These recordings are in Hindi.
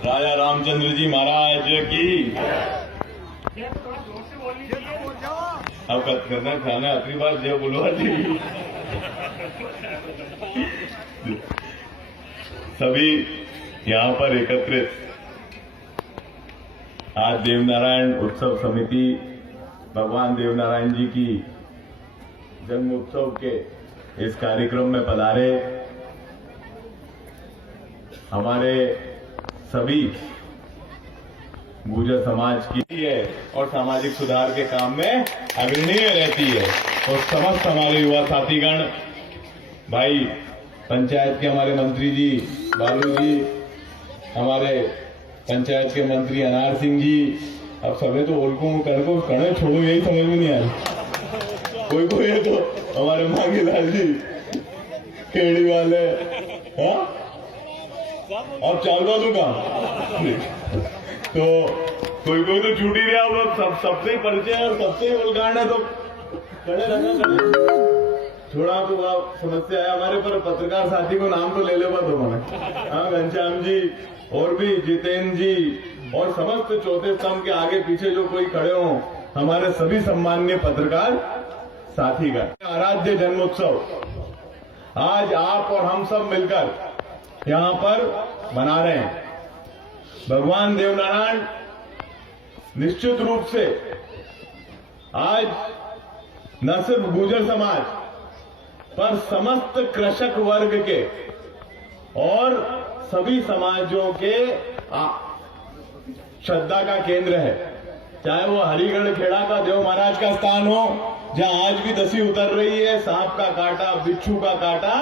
राजा रामचंद्र जी महाराज की। अब करना खाना अपनी बात जय बुलवा जी। सभी यहाँ पर एकत्रित आज देवनारायण उत्सव समिति भगवान देवनारायण जी की जन्म उत्सव के इस कार्यक्रम में पधारे हमारे सभी गुर्जर समाज की है और सामाजिक सुधार के काम में अग्रणीय रहती है। और समस्त हमारे युवा साथीगण, भाई पंचायत के हमारे मंत्री जी बालू जी, हमारे पंचायत के मंत्री अनार सिंह जी, अब सभी तो ओलकों को कड़े छोड़ो यही समझ में नहीं आया। कोई है तो हमारे मांगीलाल जी केड़ी वाले, हाँ अब चाल बाजू का तो कोई तो छूटी रहा वो सबसे परिचय और सबसे उलगान है तो खड़े रहना थोड़ा तो आप समस्या है हमारे पर। पत्रकार साथी को नाम तो ले ले तो मैंने, हाँ घनश्याम जी और भी जितेंद्र जी और समस्त चौथे स्तंभ के आगे पीछे जो कोई खड़े हो, हमारे सभी सम्माननीय पत्रकार साथीगण। आराध्य जन्मोत्सव आज आप और हम सब मिलकर यहाँ पर मना रहे हैं। भगवान देवनारायण निश्चित रूप से आज न सिर्फ गुर्जर समाज पर समस्त कृषक वर्ग के और सभी समाजों के श्रद्धा का केंद्र है। चाहे वो हरिगढ़ खेड़ा का देव महाराज का स्थान हो, जहां आज भी दसी उतर रही है, सांप का कांटा बिच्छू का कांटा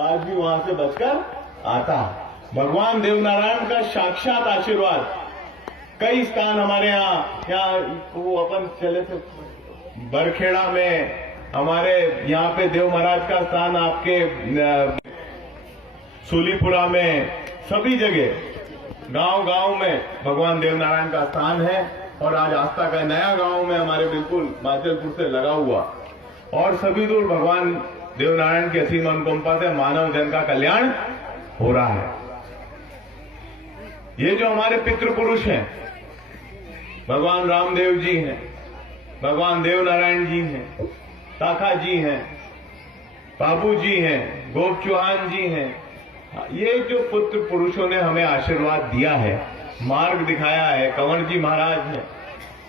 आज भी वहां से बचकर आता है। भगवान देवनारायण का साक्षात आशीर्वाद कई स्थान हमारे यहाँ वो अपन चले थे बरखेड़ा में, हमारे यहाँ पे देव महाराज का स्थान, आपके सूलीपुरा में, सभी जगह गांव गांव में भगवान देवनारायण का स्थान है। और आज आस्था का नया गांव में हमारे बिल्कुल माचलपुर से लगा हुआ और सभी दूर भगवान देवनारायण की असीम अनुकंपा से मानव जन का कल्याण हो रहा है। ये जो हमारे पितृपुरुष हैं, भगवान रामदेव जी हैं, भगवान देवनारायण जी हैं, ताखा जी हैं, बाबू जी हैं, गोप चौहान जी हैं, ये जो पुत्र पुरुषों ने हमें आशीर्वाद दिया है, मार्ग दिखाया है, कंवर जी महाराज हैं,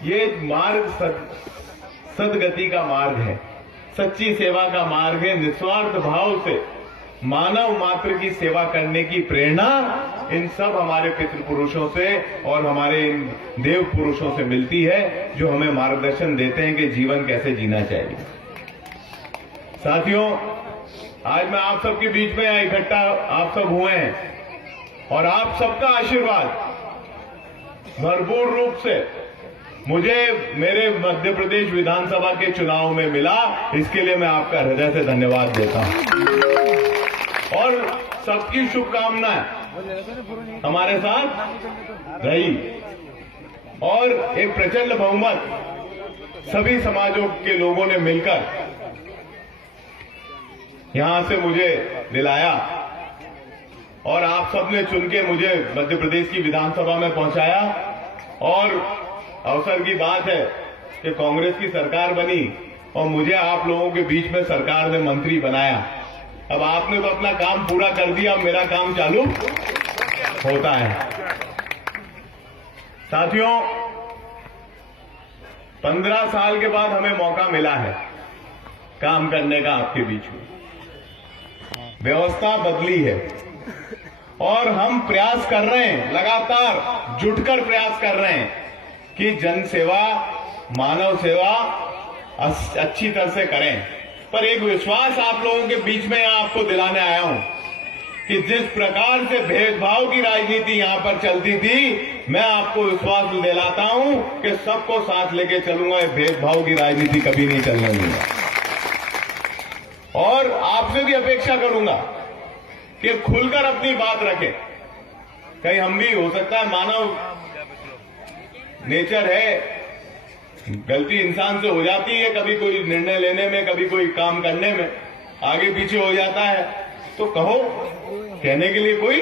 ये मार्ग सदगति का मार्ग है, सच्ची सेवा का मार्ग है। निस्वार्थ भाव से मानव मात्र की सेवा करने की प्रेरणा इन सब हमारे पितृपुरुषों से और हमारे इन देव पुरुषों से मिलती है, जो हमें मार्गदर्शन देते हैं कि जीवन कैसे जीना चाहिए। साथियों, आज मैं आप सबके बीच में इकट्ठा आप सब हुए हैं और आप सबका आशीर्वाद भरपूर रूप से मुझे मेरे मध्य प्रदेश विधानसभा के चुनाव में मिला। इसके लिए मैं आपका हृदय से धन्यवाद देता हूं और सबकी शुभकामनाएं हमारे साथ रही और एक प्रचंड बहुमत सभी समाजों के लोगों ने मिलकर यहां से मुझे दिलाया और आप सबने चुन के मुझे मध्य प्रदेश की विधानसभा में पहुंचाया। और अवसर की बात है कि कांग्रेस की सरकार बनी और मुझे आप लोगों के बीच में सरकार ने मंत्री बनाया। अब आपने तो अपना काम पूरा कर दिया, अब मेरा काम चालू होता है। साथियों, 15 साल के बाद हमें मौका मिला है काम करने का आपके बीच में। व्यवस्था बदली है और हम प्रयास कर रहे हैं, लगातार जुटकर प्रयास कर रहे हैं कि जन सेवा, मानव सेवा अच्छी तरह से करें। पर एक विश्वास आप लोगों के बीच में आपको दिलाने आया हूं कि जिस प्रकार से भेदभाव की राजनीति यहां पर चलती थी, मैं आपको विश्वास दिलाता हूं कि सबको साथ लेके चलूंगा। भेदभाव की राजनीति कभी नहीं चलने दूंगा और आपसे भी अपेक्षा करूंगा कि खुलकर अपनी बात रखें। कहीं हम भी, हो सकता है मानव नेचर है, गलती इंसान से हो जाती है, कभी कोई निर्णय लेने में, कभी कोई काम करने में आगे पीछे हो जाता है, तो कहो, कहने के लिए कोई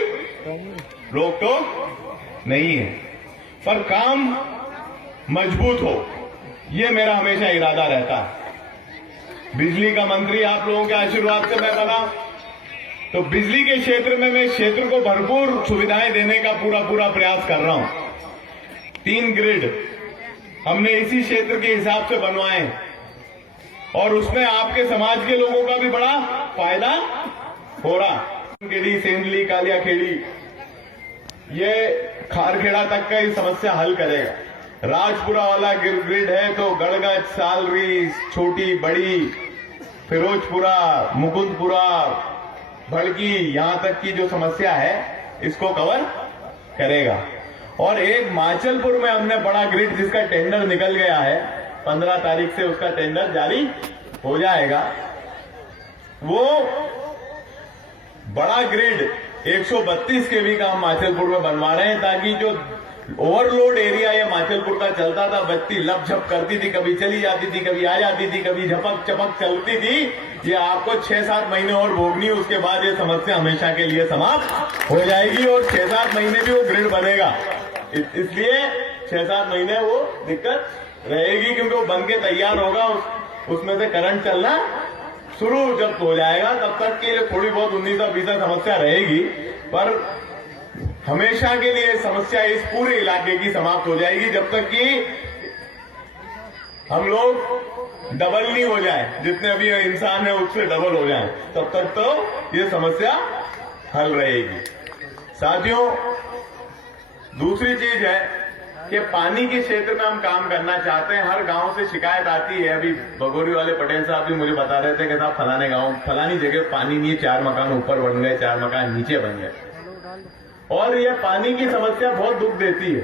रोक टोक नहीं है, पर काम मजबूत हो, ये मेरा हमेशा इरादा रहता है। बिजली का मंत्री आप लोगों के आशीर्वाद से मैं बना, तो बिजली के क्षेत्र में मैं क्षेत्र को भरपूर सुविधाएं देने का पूरा प्रयास कर रहा हूं। 3 ग्रिड हमने इसी क्षेत्र के हिसाब से बनवाए और उसमें आपके समाज के लोगों का भी बड़ा फायदा हो रहा। खेड़ी, सेंदली, कालियाखेड़ी, ये खारखेड़ा तक का ये समस्या हल करेगा। राजपुरा वाला ग्रिड है तो गड़गच, सालरी, छोटी बड़ी, फिरोजपुरा, मुकुंदपुरा, भड़की, यहां तक की जो समस्या है इसको कवर करेगा। और एक माचलपुर में हमने बड़ा ग्रिड जिसका टेंडर निकल गया है, 15 तारीख से उसका टेंडर जारी हो जाएगा। वो बड़ा ग्रिड 132 केवी का हम माचलपुर में बनवा रहे हैं, ताकि जो ओवरलोड एरिया ये माचलपुर का चलता था, बत्ती लप झप करती थी, कभी चली जाती थी, कभी आ जाती थी, कभी झपक चपक चलती थी, ये आपको 6-7 महीने और भोगनी, उसके बाद ये समस्या हमेशा के लिए समाप्त हो जाएगी और 6-7 महीने भी वो ग्रिड बनेगा। इसलिए 6-7 महीने वो दिक्कत रहेगी, क्योंकि वो बन के तैयार होगा, उसमें से करंट चलना शुरू जब हो जाएगा, तब तक के लिए थोड़ी बहुत 19-20 समस्या रहेगी, पर हमेशा के लिए समस्या इस पूरे इलाके की समाप्त हो जाएगी, जब तक कि हम लोग डबल नहीं हो जाए, जितने अभी इंसान है उससे डबल हो जाए, तब तक तो ये समस्या हल रहेगी। साथियों, दूसरी चीज है कि पानी के क्षेत्र में हम काम करना चाहते हैं। हर गांव से शिकायत आती है, अभी बगोरी वाले पटेल साहब भी मुझे बता रहे थे कि साहब फलाने गांव फलानी जगह पानी नहीं, 4 मकान ऊपर बन गए, 4 मकान नीचे बन गए, और यह पानी की समस्या बहुत दुख देती है।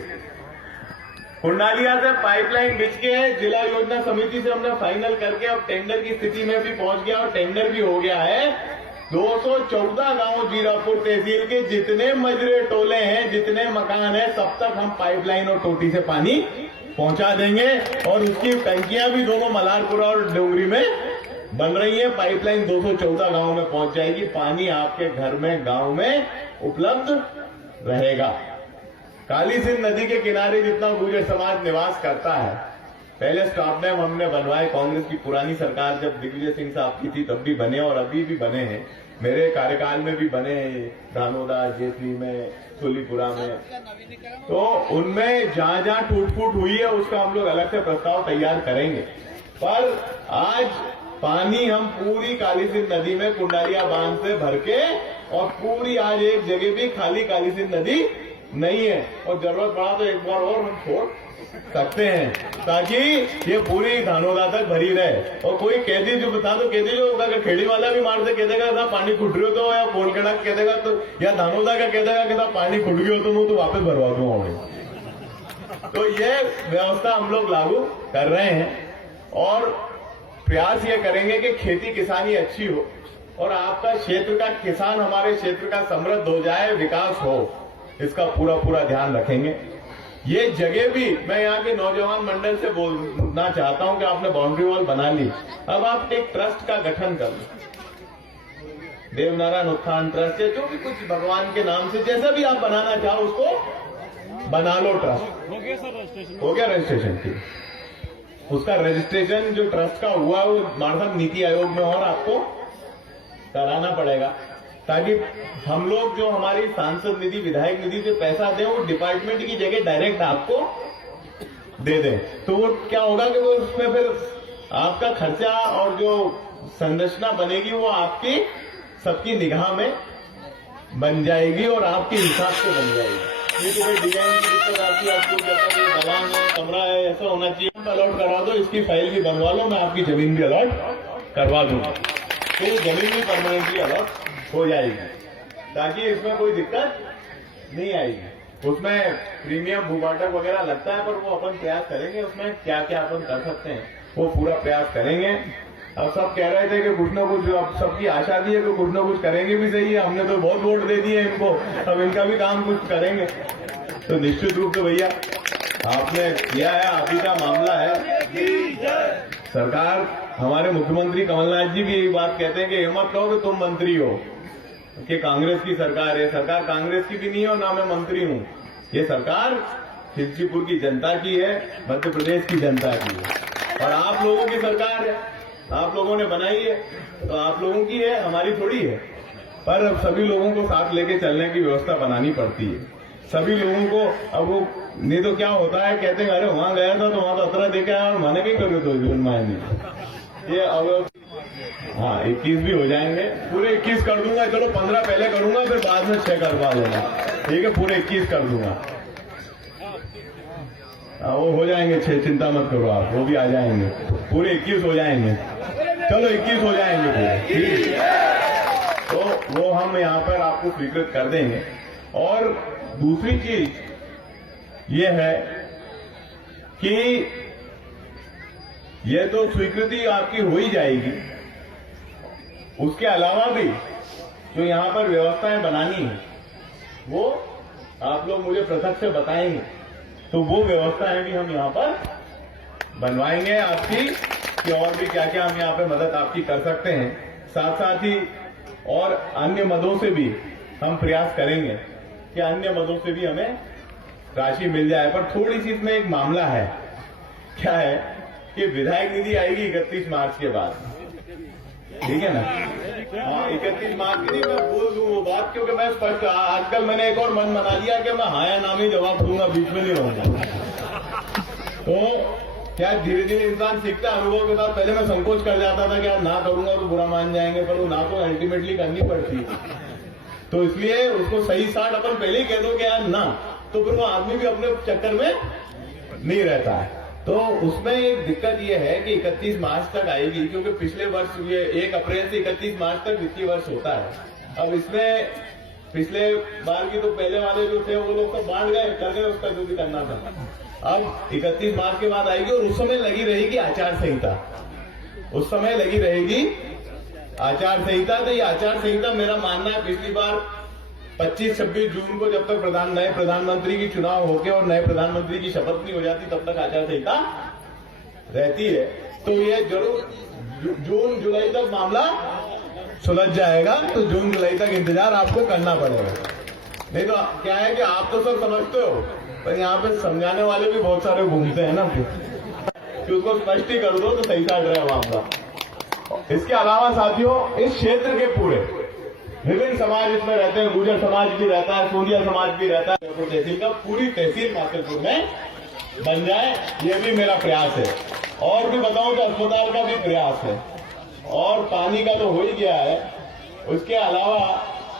कुंडालिया से पाइपलाइन बिछ के जिला योजना समिति से हमने फाइनल करके अब टेंडर की स्थिति में भी पहुंच गया और टेंडर भी हो गया है। 214 गांव जीरापुर तहसील के जितने मजरे टोले हैं, जितने मकान हैं, सब तक हम पाइपलाइन और टोटी से पानी पहुंचा देंगे और उसकी टंकियां भी दोनों मलारपुरा और डोंगरी में बन रही है। पाइपलाइन 214 गांव में पहुंच जाएगी, पानी आपके घर में, गांव में उपलब्ध रहेगा। काली सिंध नदी के किनारे जितना गुर्जर समाज निवास करता है, पहले स्टॉप डैम हमने बनवाए, कांग्रेस की पुरानी सरकार जब दिग्विजय सिंह साहब की थी तब भी बने और अभी भी बने हैं, मेरे कार्यकाल में भी बने हैं, धानोदा, जेतली में, सोलीपुरा में। तो उनमें जहां जहां टूट फूट हुई है उसका हम लोग अलग से प्रस्ताव तैयार करेंगे। पर आज पानी हम पूरी काली सिंध नदी में कुंडालिया बांध से भर के, और पूरी आज एक जगह भी खाली काली सिंध नदी नहीं है, और जरूरत पड़ा तो एक बार और हम छोड़ सकते हैं, ताकि ये पूरी धानोदा तक भरी रहे। और कोई कैदी जो बता दो, कैदी जो होगा खेड़ी वाला भी मार दे, कह देगा साहब पानी खुट रही हो तो, या कोलखेड़ा कह देगा तो, या धानोदा का कह देगा कि साहब पानी खुट गई हो तो मैं तो वापस भरवा दूंगा। तो ये व्यवस्था हम लोग लागू कर रहे हैं और प्रयास ये करेंगे कि खेती किसानी अच्छी हो और आपका क्षेत्र का किसान हमारे क्षेत्र का समृद्ध हो जाए, विकास हो, इसका पूरा ध्यान रखेंगे। ये जगह भी मैं यहाँ के नौजवान मंडल से बोलना चाहता हूँ कि आपने बाउंड्री वॉल बना ली, अब आप एक ट्रस्ट का गठन कर लो, देवनारायण उत्थान ट्रस्ट या जो भी कुछ भगवान के नाम से जैसा भी आप बनाना चाहो उसको बना लो। ट्रस्ट हो गया रजिस्ट्रेशन की, उसका रजिस्ट्रेशन जो ट्रस्ट का हुआ वो मानव नीति आयोग में और आपको कराना पड़ेगा, ताकि हम लोग जो हमारी सांसद निधि, विधायक निधि से पैसा दें वो डिपार्टमेंट की जगह डायरेक्ट आपको दे दें। तो वो क्या होगा कि वो उसमें फिर आपका खर्चा और जो संरचना बनेगी वो आपकी सबकी निगाह में बन जाएगी और आपके हिसाब से बन जाएगी। ये तो कोई डिजाइन की दिक्कत आती है, आपको जैसा कोई दलान है, कमरा है, ऐसा होना चाहिए, अलॉट करा दो, इसकी फाइल भी बनवा लो, मैं आपकी जमीन भी अलॉट करवा दूंगा, तो ये जमीन भी परमानेंटली अलॉट हो जाएगी, ताकि इसमें कोई दिक्कत नहीं आएगी। उसमें प्रीमियम भूभाटक वगैरह लगता है, पर वो अपन प्रयास करेंगे, उसमें क्या क्या अपन कर सकते हैं वो पूरा प्रयास करेंगे। अब सब कह रहे थे कि कुछ न कुछ, अब सबकी आशा भी है कि कुछ न कुछ करेंगे भी, सही है, हमने तो बहुत वोट दे दिए इनको, अब इनका भी काम कुछ करेंगे। तो निश्चित रूप से भैया आपने किया है, अभी का मामला है, सरकार, हमारे मुख्यमंत्री कमलनाथ जी भी यही बात कहते हैं कि हिम्मत करो कि तुम मंत्री हो, कि कांग्रेस की सरकार है। सरकार कांग्रेस की भी नहीं है और ना मैं मंत्री हूं। ये सरकार खिलचीपुर की जनता की है, मध्य प्रदेश की जनता की है और आप लोगों की सरकार है, आप लोगों ने बनाई है तो आप लोगों की है, हमारी थोड़ी है। पर सभी लोगों को साथ लेके चलने की व्यवस्था बनानी पड़ती है। सभी लोगों को अब वो नहीं तो क्या होता है, कहते हैं अरे वहां गया था तो वहां तो अतरा देखे आया और मैंने कहीं कभी तो नहीं ये अब हाँ 21 भी हो जाएंगे, पूरे 21 कर दूंगा। चलो 15 पहले करूंगा फिर बाद में 6 करवा देना, ठीक है, पूरे 21 कर दूंगा। वो हो जाएंगे 6, चिंता मत करो आप, वो भी आ जाएंगे, पूरे 21 हो जाएंगे। चलो 21 हो जाएंगे पूरे, ठीक है। तो वो हम यहाँ पर आपको स्वीकृत कर देंगे। और दूसरी चीज ये है कि ये तो स्वीकृति आपकी हो ही जाएगी, उसके अलावा भी जो यहाँ पर व्यवस्थाएं बनानी है वो आप लोग मुझे पृथक से बताएंगे, तो वो व्यवस्थाएं भी हम यहाँ पर बनवाएंगे आपकी, कि और भी क्या क्या हम यहाँ पे मदद आपकी कर सकते हैं। साथ साथ ही और अन्य मदों से भी हम प्रयास करेंगे कि अन्य मदों से भी हमें राशि मिल जाए। पर थोड़ी सी इसमें एक मामला है, क्या है कि विधायक निधि आएगी 31 मार्च के बाद, ठीक है ना। हाँ 31 मार्च की नहीं, मैं बोल दूं वो बात, क्योंकि मैं स्पष्ट आजकल मैंने एक और मन बना लिया कि मैं हाँ या ना में जवाब दूंगा, बीच में नहीं रहूंगा। तो क्या धीरे धीरे इंसान सीखता है अनुभव के साथ। पहले मैं संकोच कर जाता था कि यार ना करूंगा तो बुरा मान जाएंगे, पर वो ना तो अल्टीमेटली करनी पड़ती है। तो इसलिए उसको सही साठ अपन पहले ही कह दो कि यार ना, तो फिर वो आदमी भी अपने चक्कर में नहीं रहता है। तो उसमें एक दिक्कत ये है कि 31 मार्च तक आएगी, क्योंकि पिछले वर्ष ये 1 अप्रैल से 31 मार्च तक वित्तीय वर्ष होता है। अब इसमें पिछले बार की तो पहले वाले जो थे वो लोग तो बांट गए, कर गए, उसका जो भी करना था। अब 31 मार्च के बाद आएगी और उस समय लगी रहेगी आचार संहिता, उस समय लगी रहेगी आचार संहिता। तो ये आचार संहिता मेरा मानना है पिछली बार 25-26 जून को जब तक नए प्रधानमंत्री की चुनाव होके और नए प्रधानमंत्री की शपथ नहीं हो जाती तब तक आचार संहिता रहती है। तो ये जरूर जून जुलाई तक मामला सुलझ जाएगा, तो जून जुलाई तक इंतजार आपको करना पड़ेगा। नहीं तो क्या है कि आप तो सब समझते हो, पर यहाँ पे समझाने वाले भी बहुत सारे घूमते हैं ना, कि उसको स्पष्ट ही कर दो तो सही साठ रहे मामला। इसके अलावा साथियों इस क्षेत्र के पूरे विभिन्न समाज इसमें रहते हैं, गुर्जर समाज भी रहता है, सोनिया समाज भी रहता है। तहसील का पूरी तहसील माचलपुर में बन जाए, ये भी मेरा प्रयास है। और भी बताऊं तो अस्पताल का भी प्रयास है, और पानी का तो हो ही गया है। उसके अलावा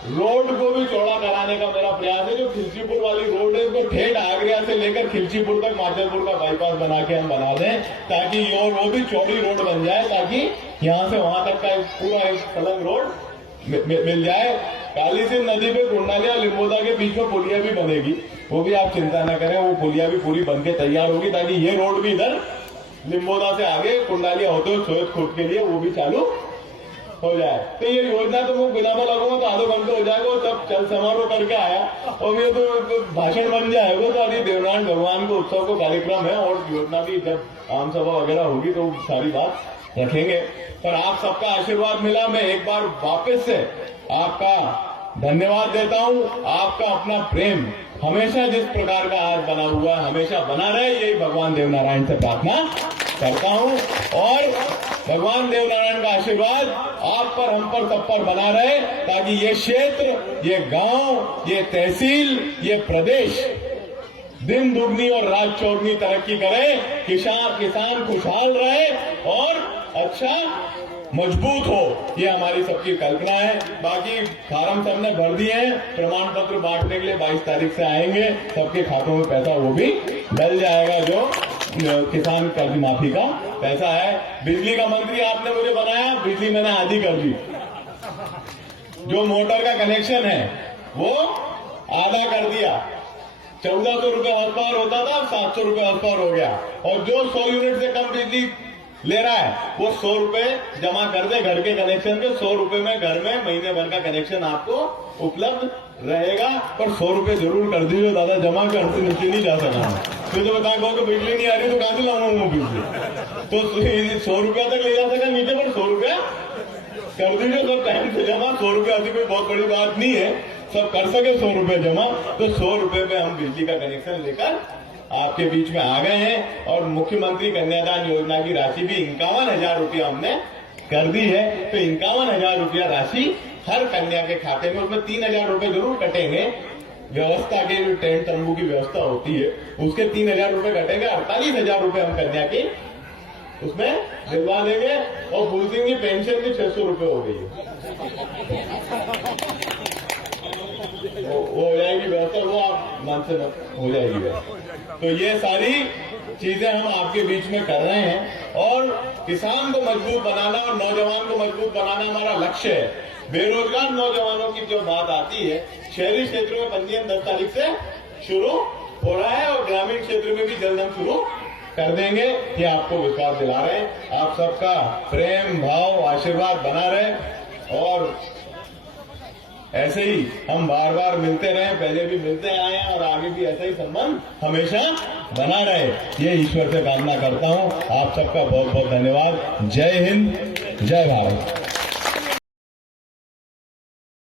रोड को भी चौड़ा कराने का मेरा प्रयास है। जो खिलचीपुर वाली रोड है उसको ठेठ आगरा से लेकर खिलचीपुर तक माचलपुर का बाईपास बना के हम बना दें, ताकि वो भी चौड़ी रोड बन जाए, ताकि यहाँ से वहां तक का पूरा एक सलंग रोड मिल जाए। काली सिंध नदी पे कुंडालिया लिम्बोदा के बीच में पुलिया भी बनेगी, वो भी आप चिंता न करें, वो पुलिया भी पूरी बन के तैयार होगी, ताकि ये रोड भी इधर लिम्बोदा से आगे कुंडालिया होते हुए सोयत खुर्द के लिए वो भी चालू हो जाए। तो ये योजना तो मैं बिना लगूंगा तो आधे घंटे हो जाएगा, तब चल समारोह करके आया और ये तो भाषण बन जाएगा। तो अभी देवनारायण भगवान को उत्सव को कार्यक्रम है और योजना भी जब आम सभा वगैरह होगी तो सारी बात रखेंगे। पर आप सबका आशीर्वाद मिला, मैं एक बार वापस से आपका धन्यवाद देता हूं। आपका अपना प्रेम हमेशा जिस प्रकार का आज बना हुआ है हमेशा बना रहे, यही भगवान देवनारायण से प्रार्थना करता हूं। और भगवान देवनारायण का आशीर्वाद आप पर, हम पर, सब पर बना रहे, ताकि ये क्षेत्र, ये गांव, ये तहसील, ये प्रदेश दिन दुगनी और रात चौगनी तरक्की करे, किसान खुशहाल रहे और अच्छा मजबूत हो, ये हमारी सबकी कल्पना है। बाकी फार्म सबने भर दिए हैं, प्रमाण पत्र बांटने के लिए 22 तारीख से आएंगे, सबके खातों में पैसा वो भी डल जाएगा, जो किसान कर्ज माफी का पैसा है। बिजली का मंत्री आपने मुझे बनाया, बिजली मैंने आधी कर दी। जो मोटर का कनेक्शन है वो आधा कर दिया, 1400 रुपए हॉर्स पावर होता था, अब 700 रुपए हॉर्स पावर हो गया। और जो 100 यूनिट से कम बिजली ले रहा है वो 100 रुपए जमा कर दे घर के कनेक्शन के। 100 रुपए में घर में महीने भर का कनेक्शन आपको उपलब्ध रहेगा। पर 100 रुपए जरूर कर दीजिए, दादा जमा करते नीचे नहीं जा सका। फिर तो बता कहो कि बिजली नहीं आ रही तो कहां से लाऊंगा बिजली, तो 100 रुपया तक ले जा सका नीचे, पर 100 रुपया कर दीजिए सब टाइम से जमा। 100 रुपये अभी कोई बहुत बड़ी बात नहीं है, सब कर सके 100 रुपये जमा, तो 100 रुपये में हम बिजली का कनेक्शन लेकर आपके बीच में आ गए हैं। और मुख्यमंत्री कन्यादान योजना की राशि भी 51,000 रुपया हमने कर दी है। तो 51,000 रुपया राशि हर कन्या के खाते में, उसमें 3,000 रुपये जरूर कटेंगे। व्यवस्था के जो टेंट तंबू की व्यवस्था होती है उसके 3,000 रुपये कटेंगे। 48,000 रुपये हम कन्या के उसमें दिलवा देंगे। और फूल सिंह की पेंशन भी 600 रुपये हो गई है, वो हो जाएगी व्यवस्था, वो आप मन से हो जाएगी व्यवस्था। तो ये सारी चीजें हम आपके बीच में कर रहे हैं। और किसान को मजबूत बनाना और नौजवान को मजबूत बनाना हमारा लक्ष्य है। बेरोजगार नौजवानों की जो बात आती है, शहरी क्षेत्रों में पंजीयन 10 तारीख से शुरू हो रहा है और ग्रामीण क्षेत्र में भी जल्द हम शुरू कर देंगे। ये आपको विश्वास दिला रहे हैं। आप सबका प्रेम भाव आशीर्वाद बना रहे और ऐसे ही हम बार बार मिलते रहे, पहले भी मिलते आए हैं और आगे भी ऐसा ही संबंध हमेशा बना रहे, ये ईश्वर से कामना करता हूं। आप सबका बहुत बहुत धन्यवाद। जय हिंद, जय भारत।